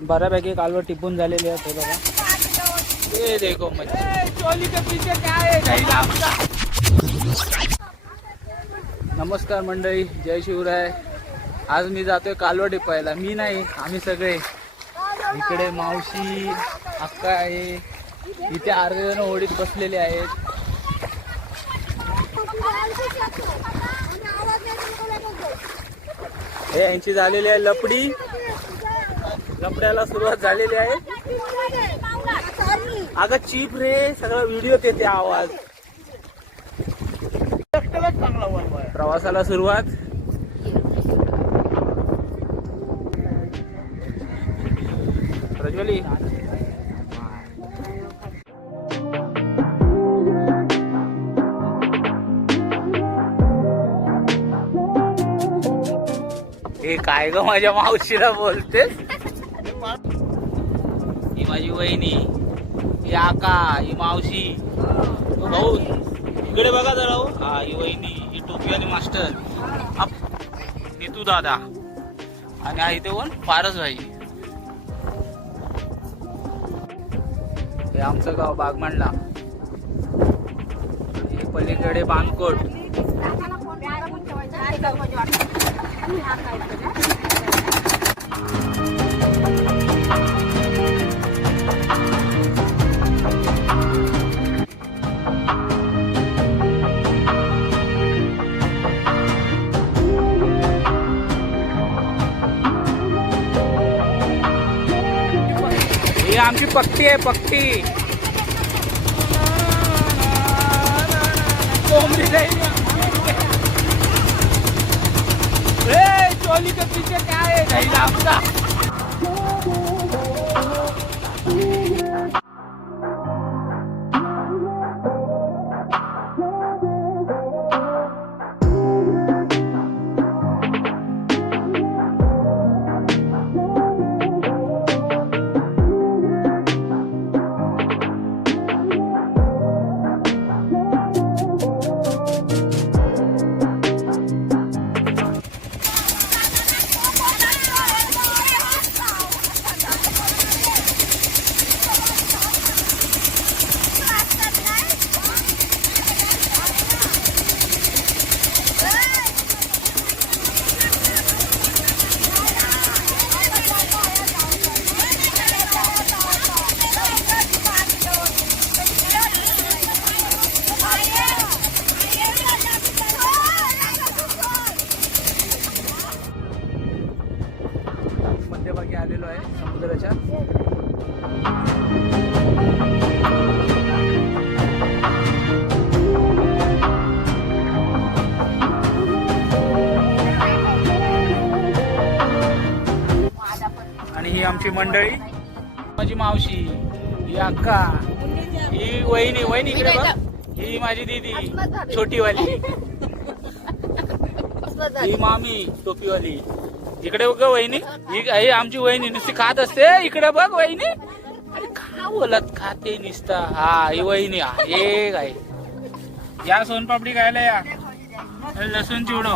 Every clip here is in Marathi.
बऱ्यापैकी कालवर टिपून झालेली आहे बघा. देखो मच्छी. चोली के पीछे काय आहे? घाईला आपला नमस्कार मंडळी जय शिवराय. आज मी जातोय कालवा टिपायला. मी नाही आम्ही सगळे. इकडे मावशी अक्का आहे. इथे अर्धे जण होडीत बसलेले आहेत. हे यांची झालेली आहे लपडी. लपड्याला सुरुवात झालेली आहे. अगं चीप रे सगळा व्हिडिओ येते आवाज. प्रवासाला सुरुवात. प्रज्वली. हे काय ग माझ्या मावशीला बोलतेस? माझी वहिनी ही आका ही मावशी. हो भाऊ इकडे बघा जरा हो. हा ही वहिनी ही टोपी आणि मास्टर. नितू नीतू दादा. आणि हा इथे कोण? पारस भाई. हे आमचं गाव बागमांडला. हे पलीकडे Thank you. आमची पट्टी आहे पट्टी कोंबडी जाईल चोली के पीछे क्या है? नहीं मध्यभागी आलेलो आहे समुद्राच्या. आणि ही आमची मंडळी. माझी मावशी ही अक्का ही वहिनी वहिनी इकडे बघ. ही माझी दीदी छोटीवाली. ही मामी टोपीवाली. इकडे बघ वहिनी. ही आमची वहिनी नुसती खात असते. इकडे बघ वहिनी. अरे खा बोलत खाते निसता? हा ही वहिनी हा हे काय या सोनपापडी खायला या. लसूण चिवडो.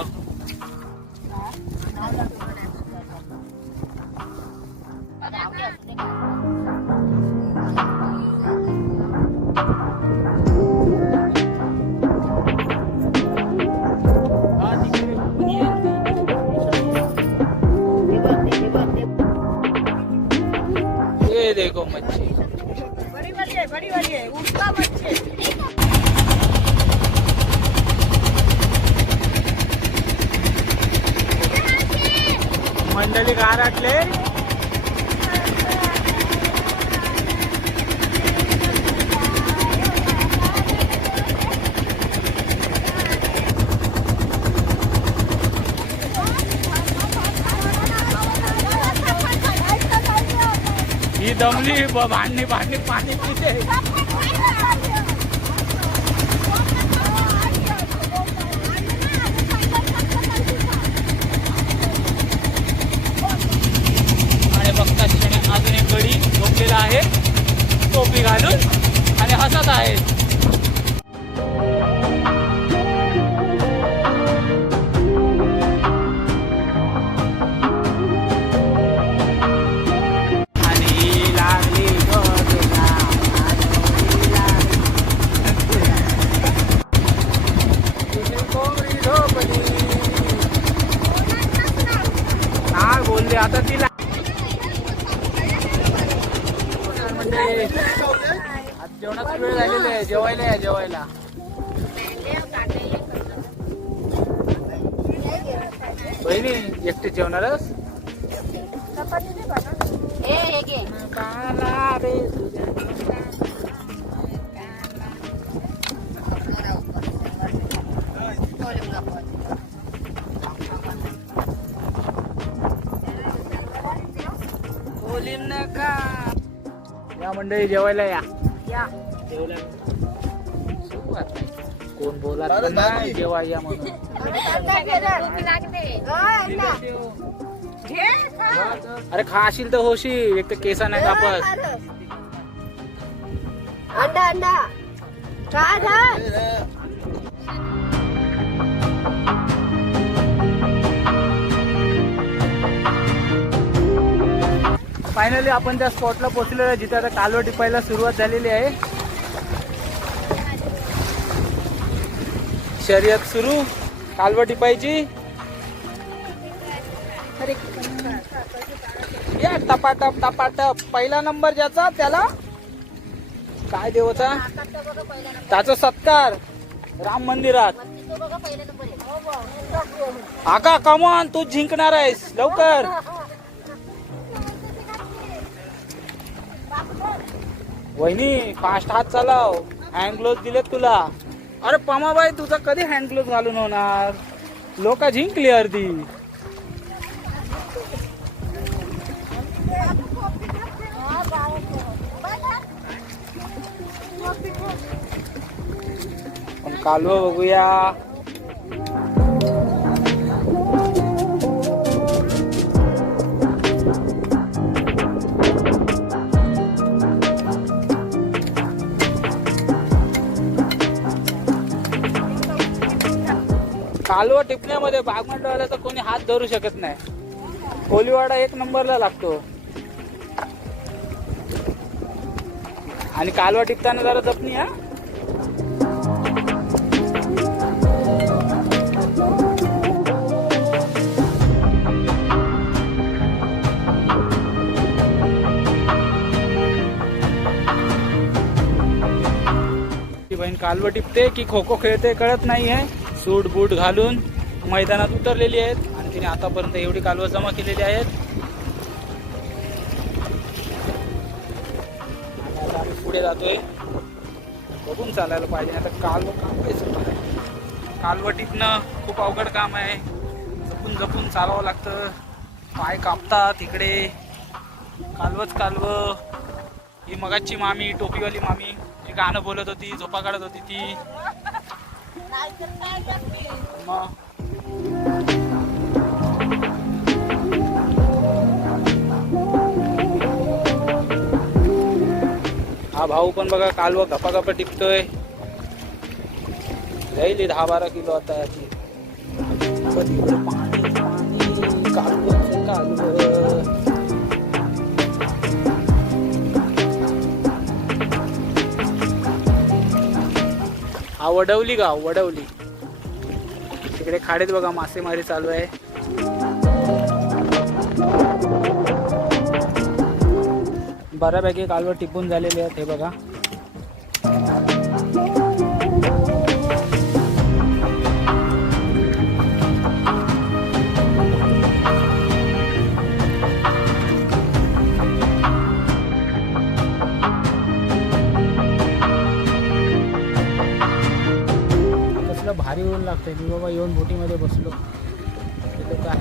मंडळी गाराटले ही दमली भांडणी भांडणी पाणी पिते. या मंडळी जेवायला या. या. जेवल्या सुरुवात नाही. कोण बोला नाही जेवा या म्हणून अरे खाशील तर होशील. एक तर केसा नाही कापत. अंडा अंडा काय झालं फायनली आपण त्या स्पॉटला पोहोचलेलो आहे जिथे आता कालवड टिपायला सुरुवात झालेली आहे. शर्यत सुरू. कालवड टिपायची. या टपाटप टपाटप. पहिला नंबर ज्याचा त्याला काय देवता त्याचा सत्कार राम मंदिरात. आका कमॉन तू जिंकणार आहेस. लवकर. वहिनी फास्ट हात चालव. हँड ग्लोव्ह दिलेत तुला. अरे पमाबाई तुझा कधी हँड ग्लोव्ह घालून होणार? लोक जिंकली अर्धी. कालवा बघूया. कालवा टिपण्यामध्ये बागमंडळाला कोणी हात धरू शकत नाही. कोलीवाडा एक नंबरला लागतो. आणि कालवा टिपताना जरा जपणी हा? बहीण कालव टिपते की खो खो खेळते कळत नाही आहे सूट बूट घालून मैदानात उतरलेली आहेत आणि तिने आतापर्यंत एवढी कालवं जमा केलेली आहेत. आता आम्ही पुढे जातोय. बघून चालायला पाहिजे. आता कालवं काम कालवं टिपणं खूप अवघड काम आहे. जपून जपून चालावं लागतं. पाय कापतात इकडे. कालवच कालवं. ही मगाची मामी टोपीवाली मामी. कानं बोलत होती झोपा काढत होती ती. मग? हा भाऊ पण बघा कालवा गपा गपा टिपतोय जाईल दहा बारा किलो आता याची. हा वडवली गाव वडवली. तिकडे खाडीत बघा मासेमारी चालू आहे. बऱ्यापैकी कालवड टिपून झालेले आहेत हे बघा. ऊन लागतंय. मी बाबा येऊन बोटीमध्ये बसलो. तिथं काय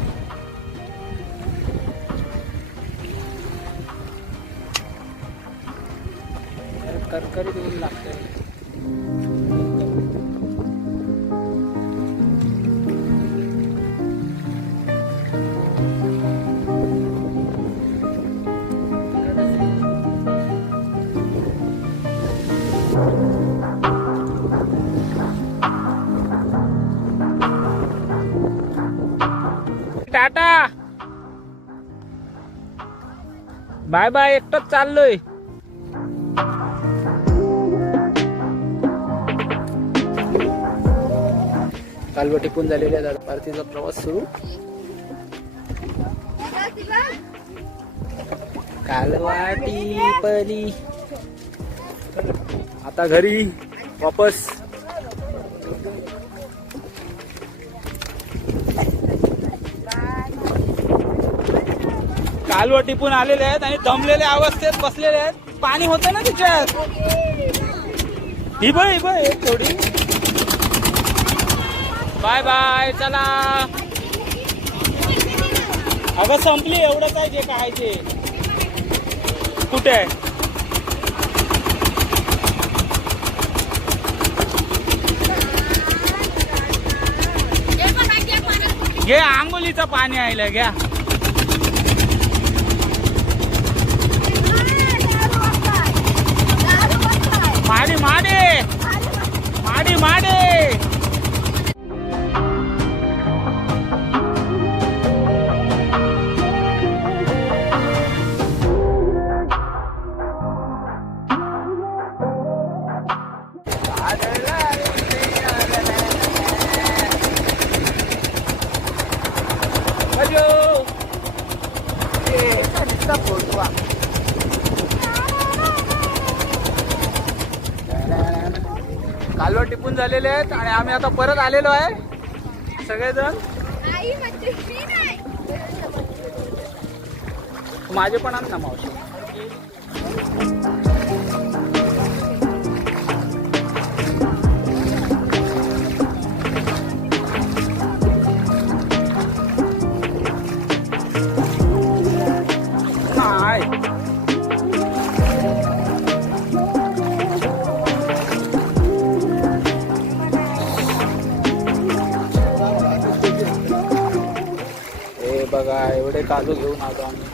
करकरीत ऊन लागतंय. बाय बाय एकटंच चाललोय. कालवा टिपून झालेल्या झाड पार्टीचा प्रवास सुरू. कालवा टिपली आता घरी वापस. कालवा टिपून आलेले आहेत आणि दमलेल्या अवस्थेत बसलेले आहेत. पाणी होतं ना तिच्यात? ही बघ ही बघ थोडी बाय बाय चला. अगं संपली एवढं काय जे काय ते कुठे आहे? घे आंघोलीचं पाणी आयलं घ्या. ಮಾಡಿ. ಮಾಡಿ ಮಾಡಿ. झालेले आहेत आणि आम्ही आता परत आलेलो आहे. सगळेजण? माझे पण आण ना मावशी. हे बघा एवढे काजू घेऊन आलो आम्ही.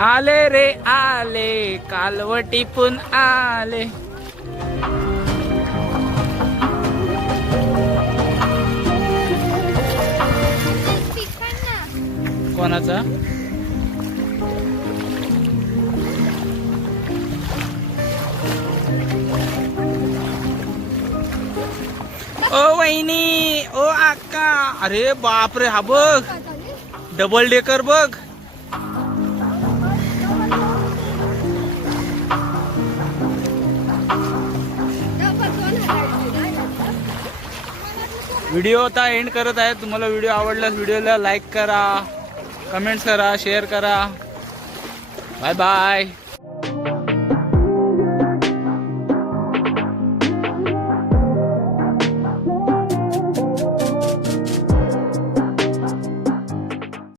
आले रे आले. कालवटी पण आले. कोणाचा ओ वहिनी ओ आका. अरे बाप रे हा बघ. डबल डेकर बघ. व्हिडिओ आता एंड करत आहे. तुम्हाला व्हिडिओ आवडल्यास व्हिडिओला लाईक करा. कमेंट्स करा शेअर करा. Bye bye.